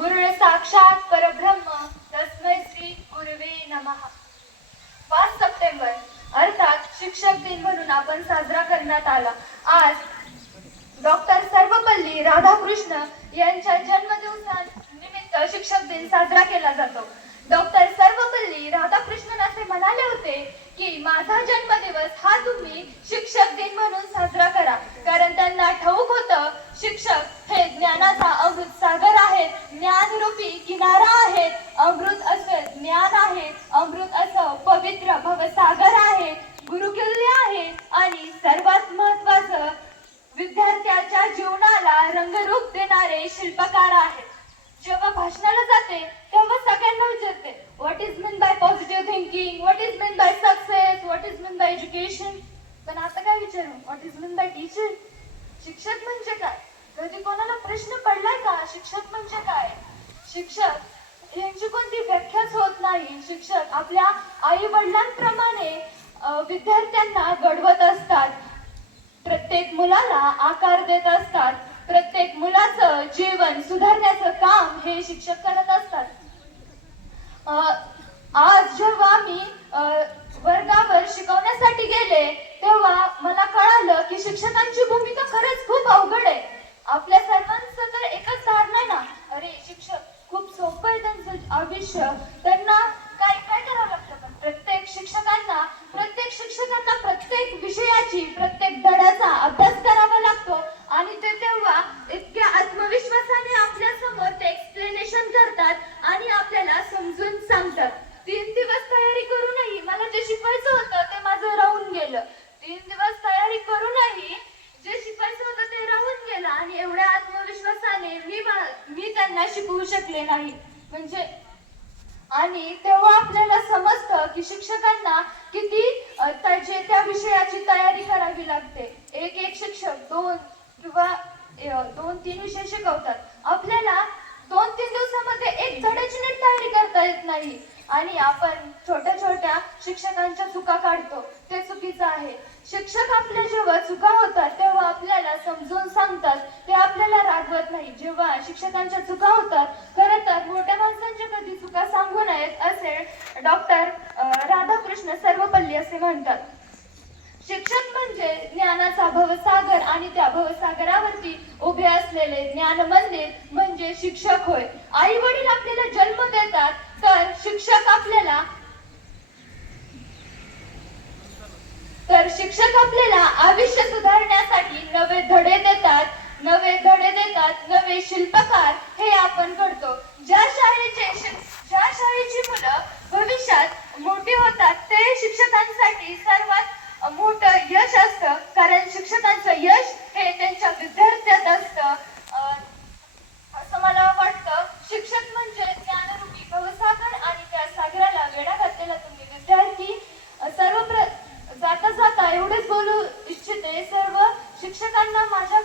गुरुः साक्षात परब्रह्म तस्मै श्री गुरुवे नमः। 5 सप्टेंबर अर्थात शिक्षक दिन म्हणून आपण साजरा करण्यात आला। आज डॉक्टर सर्वपल्ली राधाकृष्ण यांच्या जन्मदिवसानिमित्त शिक्षक दिन साजरा केला जातो। डॉक्टर सर्वपल्ली राधाकृष्णन असे म्हणाले होते की माझा जन्मदिवस हा तुम्ही शिक्षक दिन म्हणून साजरा करा, कारण त्यांना ठाऊक होतं शिक्षक हे ज्ञानाचा अमृत सागर आहेत, ज्ञानरूपी किनारा आहेत, अमृत असं ज्ञान आहे, अमृत असं पवित्र भवसागर आहे, गुरुकिल्ले आहे आणि सर्वात महत्त्वाचं विद्यार्थ्याच्या जीवनाला रंगरूप देणारे शिल्पकार आहेत। जेव्हा भाषणाला जाते तेव्हा सगळ्यांना विचारते what is mean by positive thinking, what is mean by success, what is mean by education. पण आता काय विचारू, what is mean by teacher, शिक्षक म्हणजे काय? कधी कोणाला प्रश्न पडलाय का शिक्षक म्हणजे काय? शिक्षक यांची कोणती व्याख्याच होत नाही। शिक्षक आपल्या आई वडिलांप्रमाणे विद्यार्थ्यांना घडवत असतात, प्रत्येक मुलाला आकार देत असतात, प्रत्येक मुलाचं जीवन सुधारण्याचं काम हे शिक्षक करत असतात। आज जेव्हा मी वर्गावर शिकवण्यासाठी गेले तेव्हा मला कळालं की शिक्षकांची भूमिका खरंच खूप अवघड आहे। आपल्या सर्वांचं तर एकच धारणा आहे ना, अरे शिक्षक खूप सोपं आहे त्यांचं आयुष्य, त्यांना काय काय करावं लागतं। पण प्रत्येक शिक्षकांना प्रत्येक विषयाची प्रत्येक धड्याचा अभ्यास करावा लागतो आणि ते तेव्हा इतक्या आत्मविश्वासाने आपल्या समोर ते एक्सप्लेनेशन करतात आणि आपल्याला समजून सांगतात। 3 दिवस तयारी करूनही मला जे शिकवायचं होतं ते माझं राहून गेलं। 3 दिवस तयारी करूनही जे शिकवायचं होतं ते राहून गेलं आणि एवढ्या आत्मविश्वासाने मी त्यांना शिकवू शकले नाही म्हणजे। आणि तेव्हा आपल्याला समजतं की शिक्षकांना किती त्या विषयाची तयारी करावी लागते। एक शिक्षक 2 किंवा 2-3 विषय शिकवतात, आपल्याला 2-3 दिवसामध्ये एक धड्याची नीट तयारी करता येत नाही आणि आपण छोट्या शिक्षकांच्या चुका काढतो, ते चुकीचं आहे। शिक्षक आपल्या जेव्हा चुका होतात तेव्हा आपल्याला समजून सांगतात, ते आपल्याला रागवत नाही। जेव्हा शिक्षकांच्या चुका होतात, खरं तर मोठ्या माणसांच्या कधी चुका सांगू नयेत असे डॉक्टर राधाकृष्ण सर्वपल्ली असे म्हणतात। शिक्षक म्हणजे ज्ञानाचा भवसागर आणि त्या भवसागरावरती उभे असलेले ज्ञान मंदिर म्हणजे शिक्षक होय। आई वडील आपल्याला जन्म देतात तर शिक्षक आपल्याला आयुष्य सुधारण्यासाठी नवे धडे देतात, नवे शिल्पकार हे आपण घडतो। ज्या शाळेची मुलं भविष्यात मोठी होतात ते शिक्षकांसाठी सर्वात मोठं यश असतं, कारण शिक्षकांचं यश हे त्यांच्या विद्यार्थ्यात असतं असं मला वाटतं। शिक्षक म्हणजे ज्ञानरूपी भवसागर आणि त्या सागराला वेढा घातलेला तुम्ही विद्यार्थी। जाता एवढेच बोलू इच्छिते, सर्व शिक्षकांना माझ्या